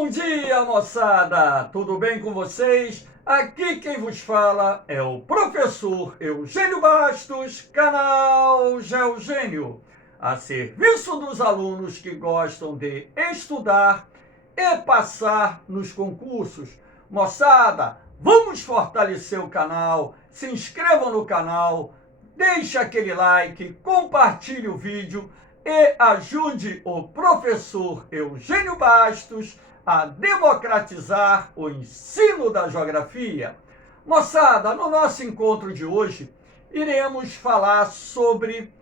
Bom dia, moçada! Tudo bem com vocês? Aqui quem vos fala é o professor Eugênio Bastos, canal Geogênio, a serviço dos alunos que gostam de estudar e passar nos concursos. Moçada, vamos fortalecer o canal, se inscrevam no canal, deixe aquele like, compartilhe o vídeo e ajude o professor Eugênio Bastos a democratizar o ensino da geografia. Moçada, no nosso encontro de hoje, iremos falar sobre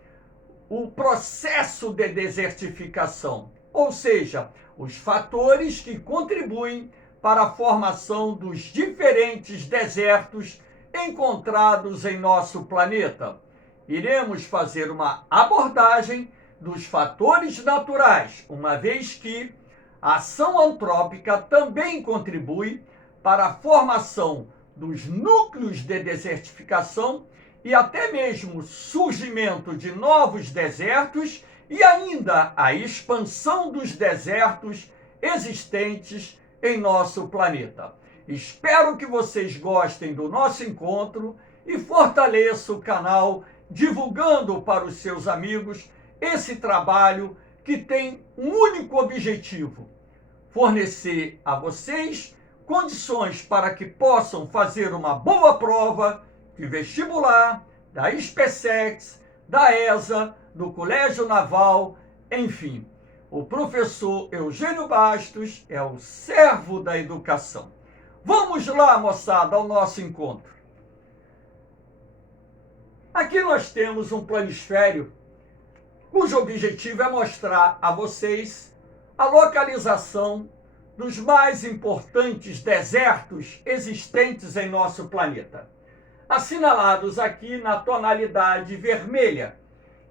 o processo de desertificação, ou seja, os fatores que contribuem para a formação dos diferentes desertos encontrados em nosso planeta. Iremos fazer uma abordagem dos fatores naturais, uma vez que a ação antrópica também contribui para a formação dos núcleos de desertificação e até mesmo surgimento de novos desertos e ainda a expansão dos desertos existentes em nosso planeta. Espero que vocês gostem do nosso encontro e fortaleçam o canal divulgando para os seus amigos esse trabalho que tem um único objetivo: fornecer a vocês condições para que possam fazer uma boa prova de vestibular, da SpaceX, da ESA, do Colégio Naval, enfim. O professor Eugênio Bastos é o servo da educação. Vamos lá, moçada, ao nosso encontro. Aqui nós temos um planisfério cujo objetivo é mostrar a vocês a localização dos mais importantes desertos existentes em nosso planeta, assinalados aqui na tonalidade vermelha,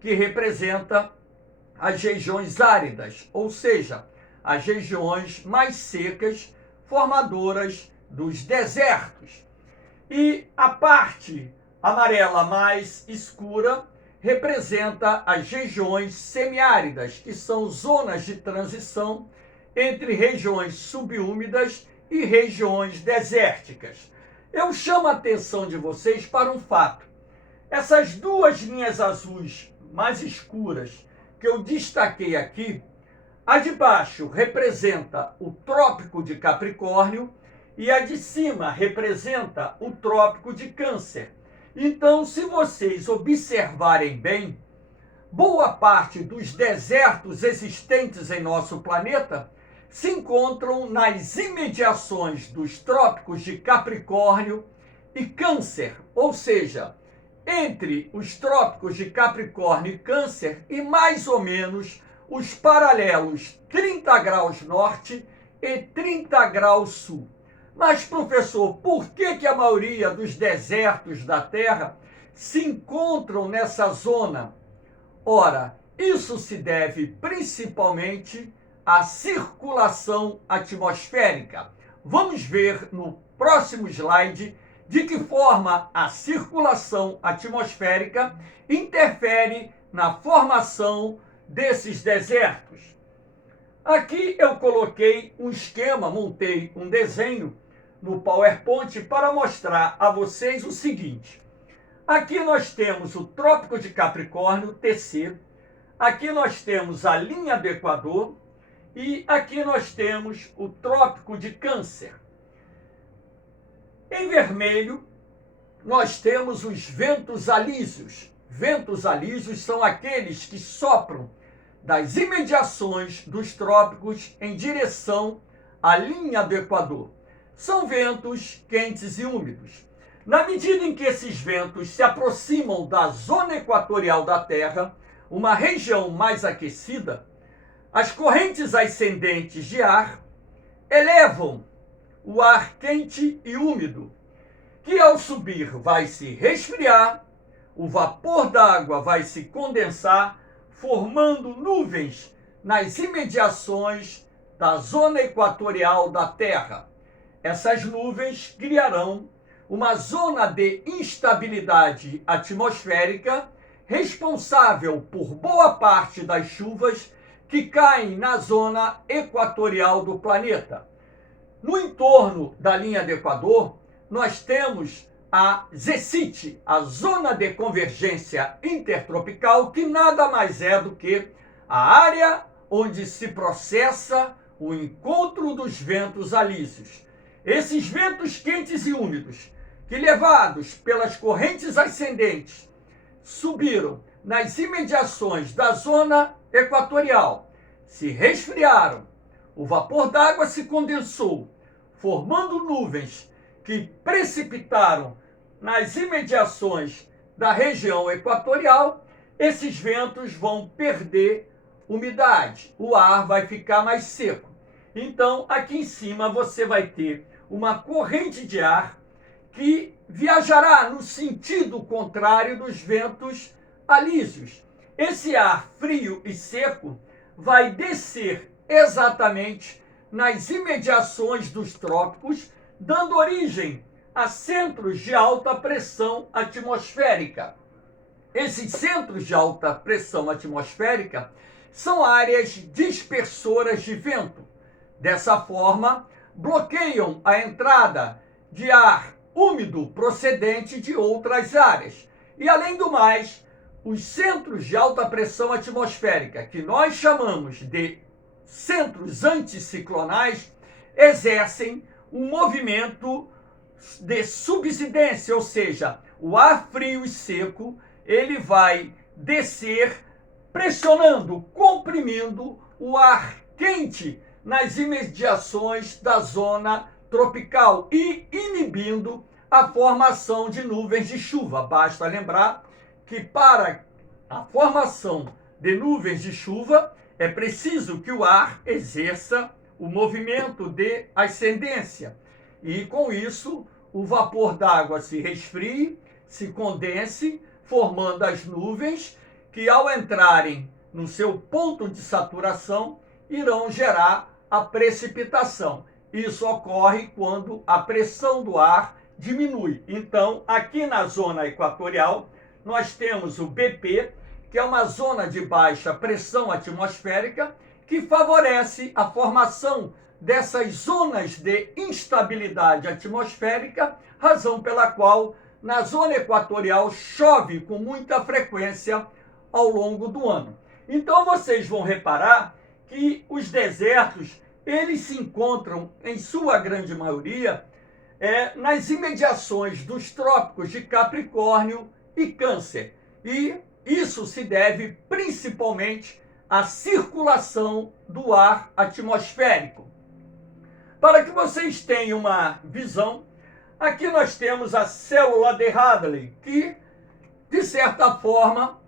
que representa as regiões áridas, ou seja, as regiões mais secas, formadoras dos desertos. E a parte amarela mais escura representa as regiões semiáridas, que são zonas de transição entre regiões subúmidas e regiões desérticas. Eu chamo a atenção de vocês para um fato. Essas duas linhas azuis mais escuras que eu destaquei aqui, a de baixo representa o Trópico de Capricórnio e a de cima representa o Trópico de Câncer. Então, se vocês observarem bem, boa parte dos desertos existentes em nosso planeta se encontram nas imediações dos trópicos de Capricórnio e Câncer, ou seja, entre os trópicos de Capricórnio e Câncer e mais ou menos os paralelos 30 graus norte e 30 graus sul. Mas, professor, por que a maioria dos desertos da Terra se encontram nessa zona? Ora, isso se deve principalmente à circulação atmosférica. Vamos ver no próximo slide de que forma a circulação atmosférica interfere na formação desses desertos. Aqui eu coloquei um esquema, montei um desenho no PowerPoint para mostrar a vocês o seguinte. Aqui nós temos o Trópico de Capricórnio, TC. Aqui nós temos a linha do Equador. E aqui nós temos o Trópico de Câncer. Em vermelho, nós temos os ventos alísios. Ventos alísios são aqueles que sopram das imediações dos trópicos em direção à linha do Equador. São ventos quentes e úmidos. Na medida em que esses ventos se aproximam da zona equatorial da Terra, uma região mais aquecida, as correntes ascendentes de ar elevam o ar quente e úmido, que ao subir vai se resfriar, o vapor d'água vai se condensar, formando nuvens nas imediações da zona equatorial da Terra. Essas nuvens criarão uma zona de instabilidade atmosférica responsável por boa parte das chuvas que caem na zona equatorial do planeta. No entorno da linha do Equador, nós temos a ZECIT, a Zona de Convergência Intertropical, que nada mais é do que a área onde se processa o encontro dos ventos alísios. Esses ventos quentes e úmidos, que levados pelas correntes ascendentes, subiram nas imediações da zona equatorial, se resfriaram, o vapor d'água se condensou, formando nuvens que precipitaram nas imediações da região equatorial. Esses ventos vão perder umidade, o ar vai ficar mais seco. Então, aqui em cima você vai ter uma corrente de ar que viajará no sentido contrário dos ventos alísios. Esse ar frio e seco vai descer exatamente nas imediações dos trópicos, dando origem a centros de alta pressão atmosférica. Esses centros de alta pressão atmosférica são áreas dispersoras de vento. Dessa forma, bloqueiam a entrada de ar úmido procedente de outras áreas. E, além do mais, os centros de alta pressão atmosférica, que nós chamamos de centros anticiclonais, exercem um movimento de subsidência, ou seja, o ar frio e seco, ele vai descer pressionando, comprimindo o ar quente nas imediações da zona tropical e inibindo a formação de nuvens de chuva. Basta lembrar que para a formação de nuvens de chuva é preciso que o ar exerça o movimento de ascendência e, com isso, o vapor d'água se resfrie, se condense, formando as nuvens que, ao entrarem no seu ponto de saturação, irão gerar a precipitação. Isso ocorre quando a pressão do ar diminui. Então, aqui na zona equatorial, nós temos o BP, que é uma zona de baixa pressão atmosférica, que favorece a formação dessas zonas de instabilidade atmosférica, razão pela qual na zona equatorial chove com muita frequência ao longo do ano. Então vocês vão reparar que os desertos, eles se encontram, em sua grande maioria, nas imediações dos trópicos de Capricórnio e Câncer. E isso se deve principalmente à circulação do ar atmosférico. Para que vocês tenham uma visão, aqui nós temos a célula de Hadley, que, de certa forma,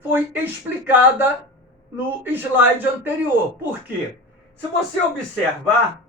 foi explicada no slide anterior. Por quê? Se você observar,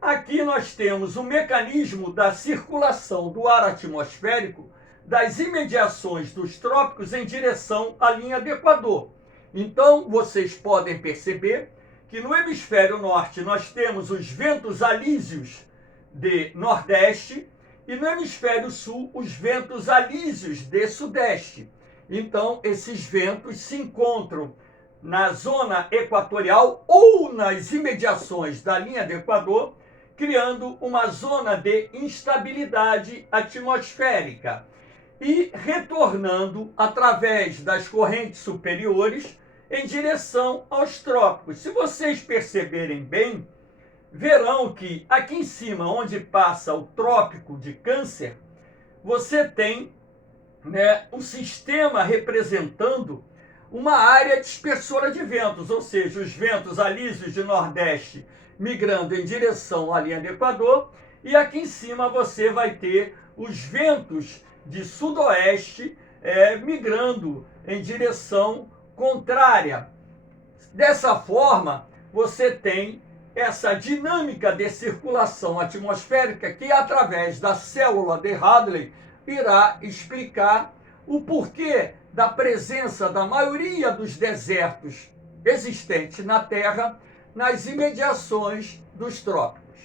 aqui nós temos o mecanismo da circulação do ar atmosférico das imediações dos trópicos em direção à linha do Equador. Então, vocês podem perceber que no hemisfério norte nós temos os ventos alísios de nordeste e no hemisfério sul os ventos alísios de sudeste. Então, esses ventos se encontram na zona equatorial ou nas imediações da linha do Equador, criando uma zona de instabilidade atmosférica e retornando através das correntes superiores em direção aos trópicos. Se vocês perceberem bem, verão que aqui em cima, onde passa o trópico de Câncer, você tem um sistema representando uma área dispersora de ventos, ou seja, os ventos alísios de nordeste migrando em direção à linha do Equador, e aqui em cima você vai ter os ventos de sudoeste migrando em direção contrária. Dessa forma, você tem essa dinâmica de circulação atmosférica que, através da célula de Hadley, irá explicar o porquê da presença da maioria dos desertos existentes na Terra nas imediações dos trópicos.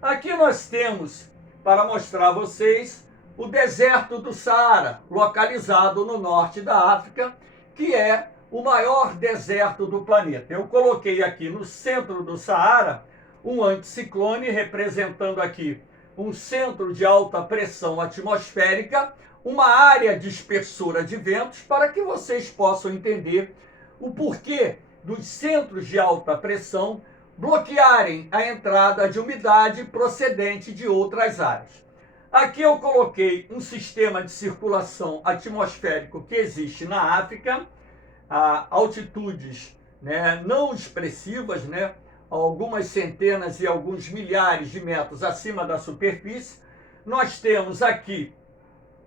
Aqui nós temos, para mostrar a vocês, o deserto do Saara, localizado no norte da África, que é o maior deserto do planeta. Eu coloquei aqui no centro do Saara um anticiclone, representando aqui um centro de alta pressão atmosférica, uma área dispersora de ventos, para que vocês possam entender o porquê dos centros de alta pressão bloquearem a entrada de umidade procedente de outras áreas. Aqui eu coloquei um sistema de circulação atmosférico que existe na África, a altitudes, né, não expressivas, né, algumas centenas e alguns milhares de metros acima da superfície. Nós temos aqui,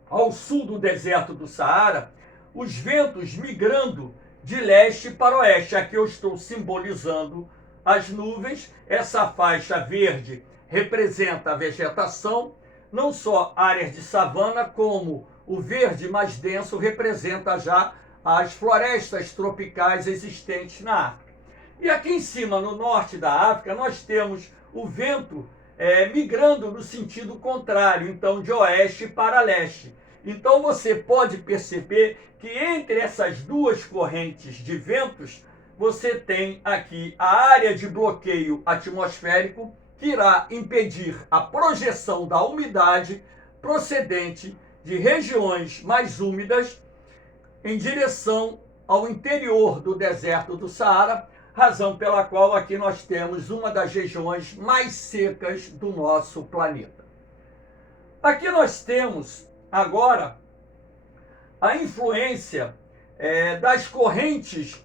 ao sul do deserto do Saara, os ventos migrando de leste para oeste. Aqui eu estou simbolizando as nuvens. Essa faixa verde representa a vegetação, não só áreas de savana, como o verde mais denso representa já as florestas tropicais existentes na África. E aqui em cima, no norte da África, nós temos o vento migrando no sentido contrário, então de oeste para leste. Então você pode perceber que entre essas duas correntes de ventos, você tem aqui a área de bloqueio atmosférico que irá impedir a projeção da umidade procedente de regiões mais úmidas em direção ao interior do deserto do Saara, razão pela qual aqui nós temos uma das regiões mais secas do nosso planeta. Aqui nós temos agora a influência das correntes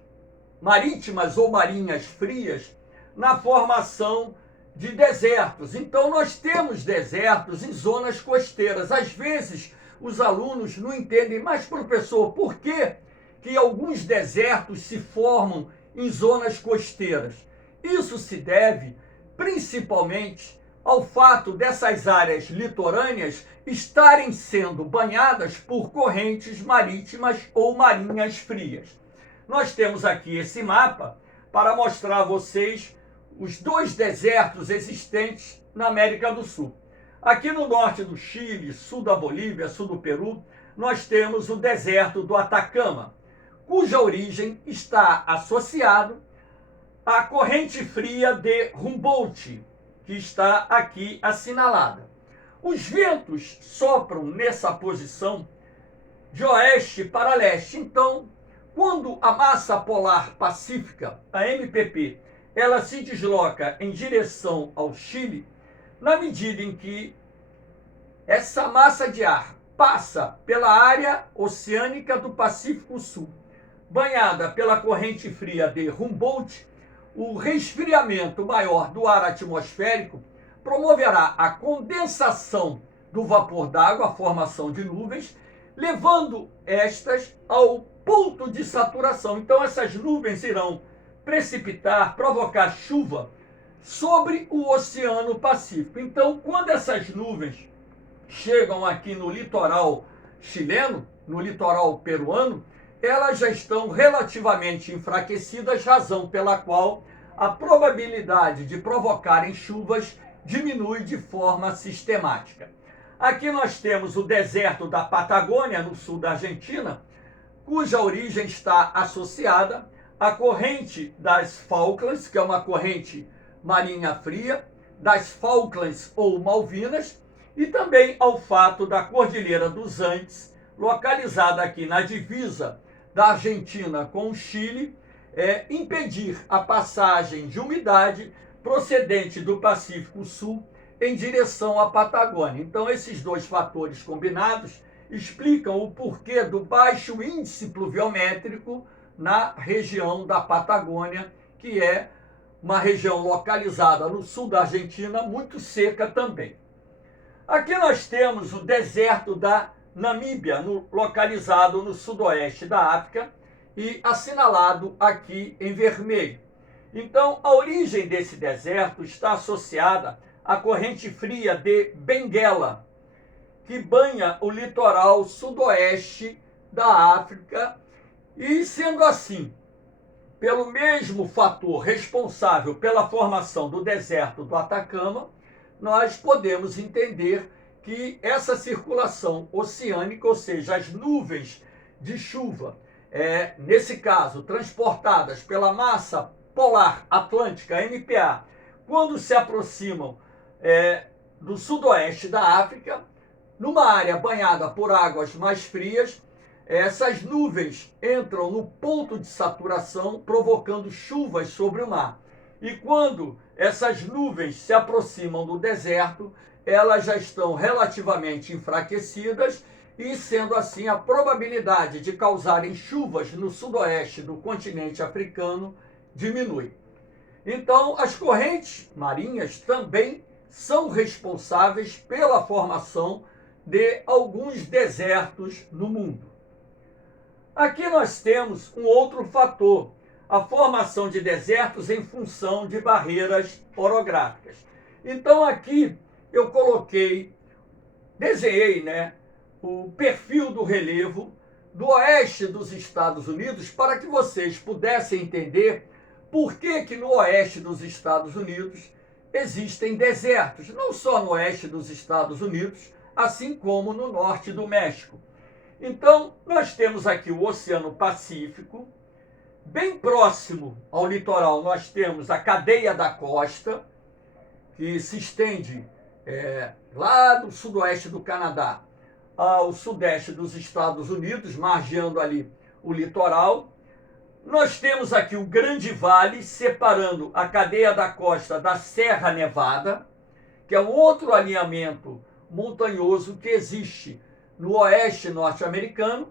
marítimas ou marinhas frias na formação de desertos. Então nós temos desertos em zonas costeiras. Às vezes os alunos não entendem, mas professor, por que alguns desertos se formam em zonas costeiras? Isso se deve principalmente ao fato dessas áreas litorâneas estarem sendo banhadas por correntes marítimas ou marinhas frias. Nós temos aqui esse mapa para mostrar a vocês os dois desertos existentes na América do Sul. Aqui no norte do Chile, sul da Bolívia, sul do Peru, nós temos o deserto do Atacama, cuja origem está associado à corrente fria de Humboldt, que está aqui assinalada. Os ventos sopram nessa posição de oeste para leste. Então, quando a massa polar pacífica, a MPP, ela se desloca em direção ao Chile, na medida em que essa massa de ar passa pela área oceânica do Pacífico Sul, banhada pela corrente fria de Humboldt, o resfriamento maior do ar atmosférico promoverá a condensação do vapor d'água, a formação de nuvens, levando estas ao ponto de saturação. Então essas nuvens irão precipitar, provocar chuva sobre o Oceano Pacífico. Então, quando essas nuvens chegam aqui no litoral chileno, no litoral peruano, elas já estão relativamente enfraquecidas, razão pela qual a probabilidade de provocarem chuvas diminui de forma sistemática. Aqui nós temos o deserto da Patagônia, no sul da Argentina, cuja origem está associada à corrente das Falklands, que é uma corrente marinha fria, das Falklands ou Malvinas, e também ao fato da Cordilheira dos Andes, localizada aqui na divisa da Argentina com o Chile, impedir a passagem de umidade procedente do Pacífico Sul em direção à Patagônia. Então, esses dois fatores combinados explicam o porquê do baixo índice pluviométrico na região da Patagônia, que é uma região localizada no sul da Argentina, muito seca também. Aqui nós temos o deserto da Namíbia, localizado no sudoeste da África e assinalado aqui em vermelho. Então, a origem desse deserto está associada à corrente fria de Benguela, que banha o litoral sudoeste da África, e sendo assim, pelo mesmo fator responsável pela formação do deserto do Atacama, nós podemos entender que essa circulação oceânica, ou seja, as nuvens de chuva, nesse caso, transportadas pela massa polar atlântica, MPA, quando se aproximam do sudoeste da África, numa área banhada por águas mais frias, essas nuvens entram no ponto de saturação, provocando chuvas sobre o mar. E quando essas nuvens se aproximam do deserto, elas já estão relativamente enfraquecidas e, sendo assim, a probabilidade de causarem chuvas no sudoeste do continente africano diminui. Então, as correntes marinhas também são responsáveis pela formação de alguns desertos no mundo. Aqui nós temos um outro fator, a formação de desertos em função de barreiras orográficas. Então aqui eu desenhei, o perfil do relevo do oeste dos Estados Unidos para que vocês pudessem entender por que no oeste dos Estados Unidos existem desertos, não só no oeste dos Estados Unidos, assim como no norte do México. Então, nós temos aqui o Oceano Pacífico, bem próximo ao litoral nós temos a cadeia da costa, que se estende lá do sudoeste do Canadá ao sudeste dos Estados Unidos, margeando ali o litoral. Nós temos aqui o Grande Vale, separando a cadeia da costa da Serra Nevada, que é um outro alinhamento montanhoso que existe no oeste norte-americano.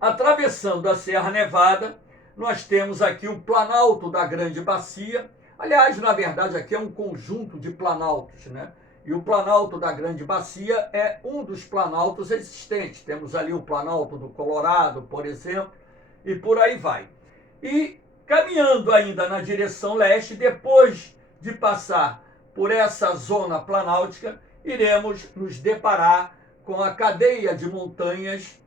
Atravessando a Serra Nevada, nós temos aqui o Planalto da Grande Bacia. Aliás, na verdade, aqui é um conjunto de planaltos, E o Planalto da Grande Bacia é um dos planaltos existentes. Temos ali o Planalto do Colorado, por exemplo, e por aí vai. E caminhando ainda na direção leste, depois de passar por essa zona planáltica, iremos nos deparar com a cadeia de montanhas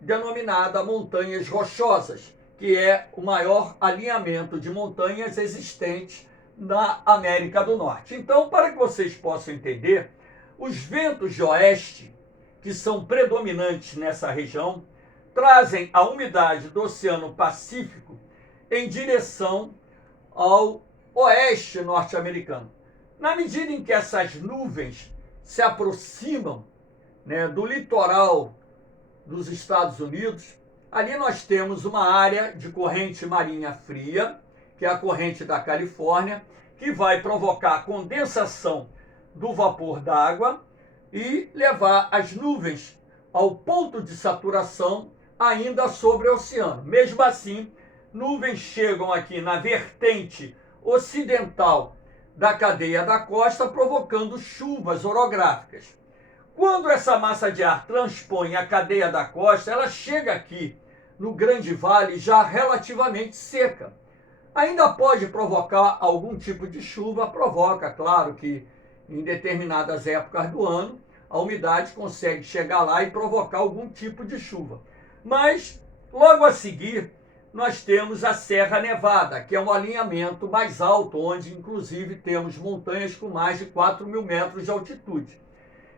denominada Montanhas Rochosas, que é o maior alinhamento de montanhas existente na América do Norte. Então, para que vocês possam entender, os ventos de oeste, que são predominantes nessa região, trazem a umidade do Oceano Pacífico em direção ao oeste norte-americano. Na medida em que essas nuvens se aproximam do litoral dos Estados Unidos, ali nós temos uma área de corrente marinha fria, que é a corrente da Califórnia, que vai provocar a condensação do vapor d'água e levar as nuvens ao ponto de saturação ainda sobre o oceano. Mesmo assim, nuvens chegam aqui na vertente ocidental da cadeia da costa, provocando chuvas orográficas. Quando essa massa de ar transpõe a cadeia da costa, ela chega aqui no Grande Vale já relativamente seca. Ainda pode provocar algum tipo de chuva, provoca, claro que em determinadas épocas do ano, a umidade consegue chegar lá e provocar algum tipo de chuva. Mas, logo a seguir, nós temos a Serra Nevada, que é um alinhamento mais alto, onde inclusive temos montanhas com mais de 4.000 metros de altitude.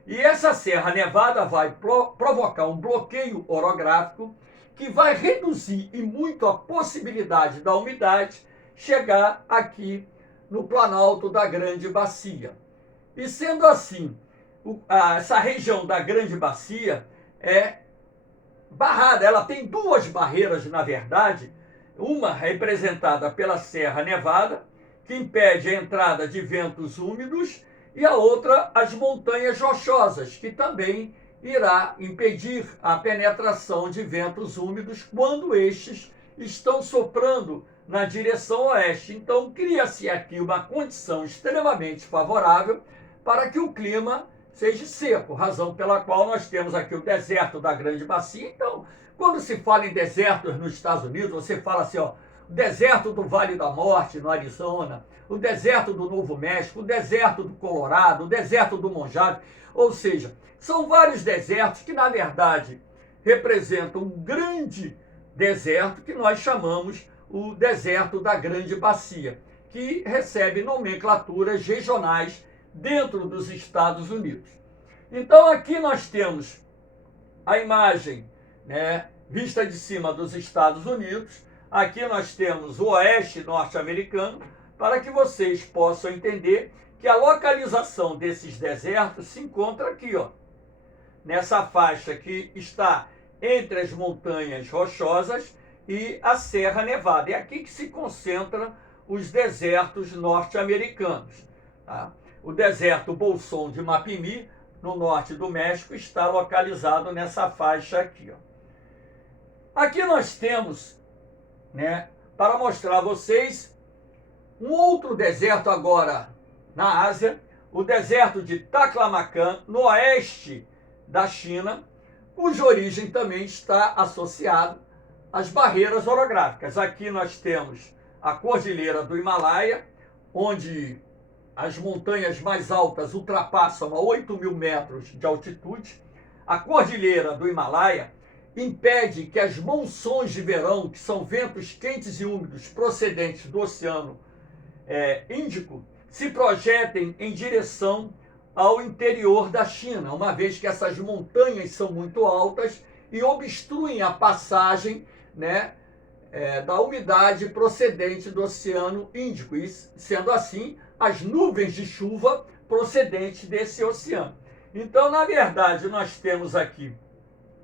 E essa Serra Nevada vai provocar um bloqueio orográfico que vai reduzir e muito a possibilidade da umidade chegar aqui no Planalto da Grande Bacia. E sendo assim, essa região da Grande Bacia é barrada, ela tem duas barreiras, na verdade, uma representada pela Serra Nevada, que impede a entrada de ventos úmidos, e a outra, as Montanhas Rochosas, que também irá impedir a penetração de ventos úmidos quando estes estão soprando na direção oeste. Então, cria-se aqui uma condição extremamente favorável para que o clima seja seco, razão pela qual nós temos aqui o deserto da Grande Bacia. Então, quando se fala em desertos nos Estados Unidos, você fala assim, o deserto do Vale da Morte, no Arizona, o deserto do Novo México, o deserto do Colorado, o deserto do Mojave, ou seja, são vários desertos que, na verdade, representam um grande deserto que nós chamamos o deserto da Grande Bacia, que recebe nomenclaturas regionais dentro dos Estados Unidos. Então, aqui nós temos a imagem, vista de cima dos Estados Unidos. Aqui nós temos o oeste norte-americano. para que vocês possam entender que a localização desses desertos se encontra aqui, ó, nessa faixa que está entre as montanhas rochosas e a Serra Nevada. É aqui que se concentram os desertos norte-americanos. Tá? O deserto Bolson de Mapimi, no norte do México, está localizado nessa faixa aqui. Ó. Aqui nós temos, né, para mostrar a vocês, um outro deserto agora na Ásia, o deserto de Taklamakan, no oeste da China, cuja origem também está associada às barreiras orográficas. Aqui nós temos a Cordilheira do Himalaia, onde as montanhas mais altas ultrapassam a 8.000 metros de altitude. A Cordilheira do Himalaia impede que as monções de verão, que são ventos quentes e úmidos procedentes do Oceano Índico, se projetem em direção ao interior da China, uma vez que essas montanhas são muito altas e obstruem a passagem, né, da umidade procedente do Oceano Índico, e sendo assim, as nuvens de chuva procedentes desse oceano. Então, na verdade, nós temos aqui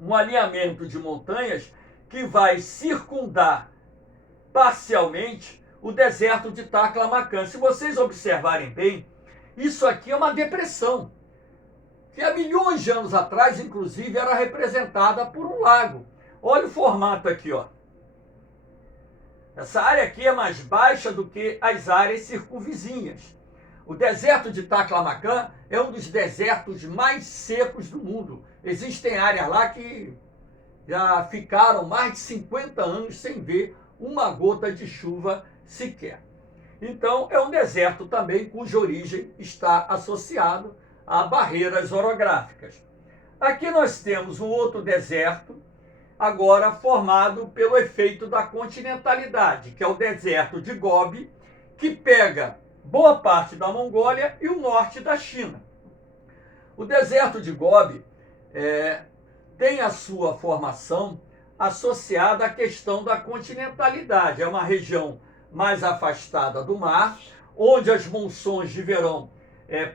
um alinhamento de montanhas que vai circundar parcialmente o deserto de Taklamakan. Se vocês observarem bem, isso aqui é uma depressão, que há milhões de anos atrás, inclusive, era representada por um lago. Olha o formato aqui, ó. Essa área aqui é mais baixa do que as áreas circunvizinhas. O deserto de Taklamakan é um dos desertos mais secos do mundo. Existem áreas lá que já ficaram mais de 50 anos sem ver uma gota de chuva sequer. Então, é um deserto também cuja origem está associado a barreiras orográficas. Aqui nós temos um outro deserto, agora formado pelo efeito da continentalidade, que é o deserto de Gobi, que pega boa parte da Mongólia e o norte da China. O deserto de Gobi tem a sua formação associada à questão da continentalidade. É uma região mais afastada do mar, onde as monções de verão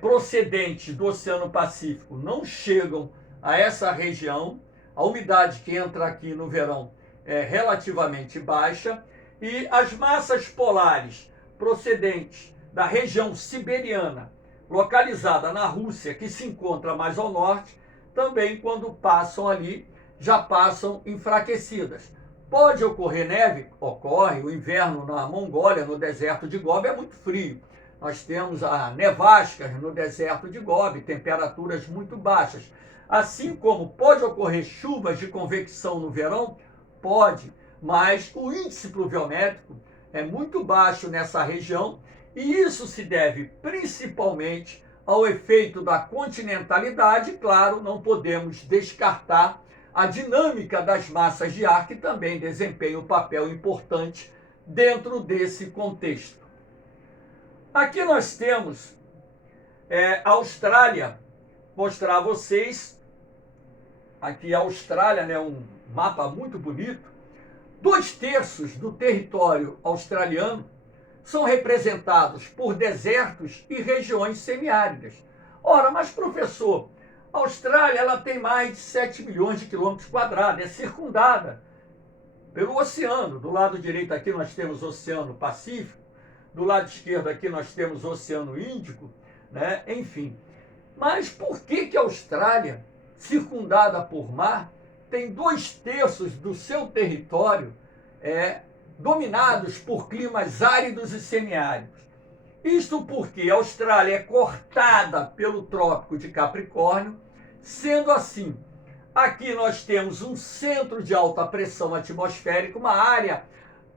procedentes do Oceano Pacífico não chegam a essa região. A umidade que entra aqui no verão é relativamente baixa e as massas polares procedentes da região siberiana, localizada na Rússia, que se encontra mais ao norte, também quando passam ali, já passam enfraquecidas. Pode ocorrer neve? Ocorre. O inverno na Mongólia, no deserto de Gobi, é muito frio. Nós temos a nevasca no deserto de Gobi, temperaturas muito baixas. Assim como pode ocorrer chuvas de convecção no verão, pode, mas o índice pluviométrico é muito baixo nessa região e isso se deve principalmente ao efeito da continentalidade. Claro, não podemos descartar a dinâmica das massas de ar, que também desempenha um papel importante dentro desse contexto. Aqui nós temos a Austrália. Mostrar a vocês aqui a Austrália, né, um mapa muito bonito. 2/3 do território australiano são representados por desertos e regiões semiáridas. Ora, mas professor, a Austrália ela tem mais de 7 milhões de quilômetros quadrados, é circundada pelo oceano. Do lado direito aqui nós temos o Oceano Pacífico, do lado esquerdo aqui nós temos o Oceano Índico, né? Enfim. Mas por que a Austrália, circundada por mar, tem 2/3 do seu território dominados por climas áridos e semiáridos? Isto porque a Austrália é cortada pelo Trópico de Capricórnio. Sendo assim, aqui nós temos um centro de alta pressão atmosférica, uma área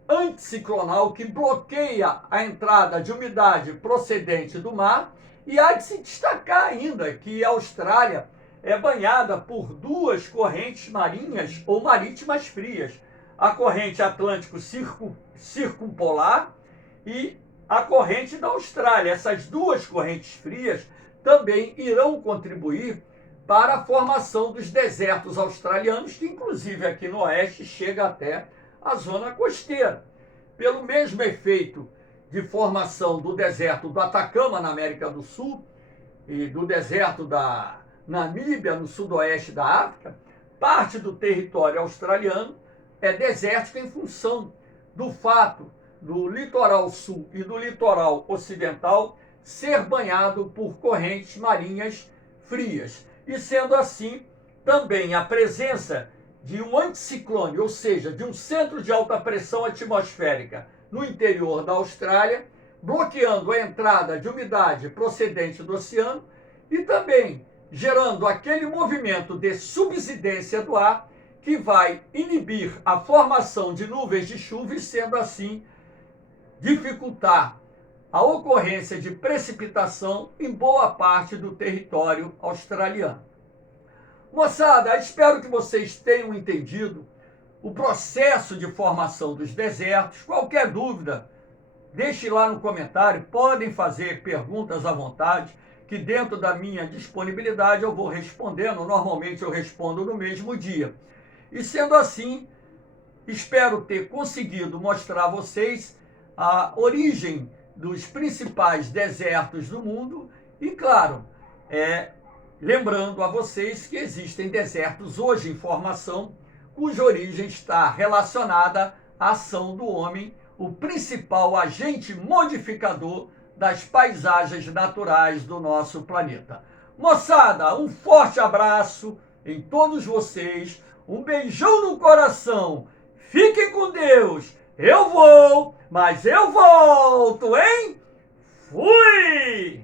anticiclonal que bloqueia a entrada de umidade procedente do mar. E há de se destacar ainda que a Austrália é banhada por 2 correntes marinhas ou marítimas frias. A corrente Atlântico circumpolar e a corrente da Austrália. Essas 2 correntes frias também irão contribuir para a formação dos desertos australianos, que inclusive aqui no oeste chega até a zona costeira. Pelo mesmo efeito de formação do deserto do Atacama, na América do Sul, e do deserto da Namíbia, no sudoeste da África, parte do território australiano é desértico em função do fato do litoral sul e do litoral ocidental ser banhado por correntes marinhas frias. E sendo assim, também a presença de um anticiclone, ou seja, de um centro de alta pressão atmosférica no interior da Austrália, bloqueando a entrada de umidade procedente do oceano e também gerando aquele movimento de subsidência do ar que vai inibir a formação de nuvens de chuva e, sendo assim, dificultar a ocorrência de precipitação em boa parte do território australiano. Moçada, espero que vocês tenham entendido o processo de formação dos desertos. Qualquer dúvida, deixe lá no comentário, podem fazer perguntas à vontade, que dentro da minha disponibilidade eu vou respondendo. Normalmente eu respondo no mesmo dia. E sendo assim, espero ter conseguido mostrar a vocês a origem dos principais desertos do mundo e, claro, lembrando a vocês que existem desertos hoje em formação cuja origem está relacionada à ação do homem, o principal agente modificador das paisagens naturais do nosso planeta. Moçada, um forte abraço em todos vocês, um beijão no coração, fiquem com Deus, eu vou, mas eu volto, hein? Fui!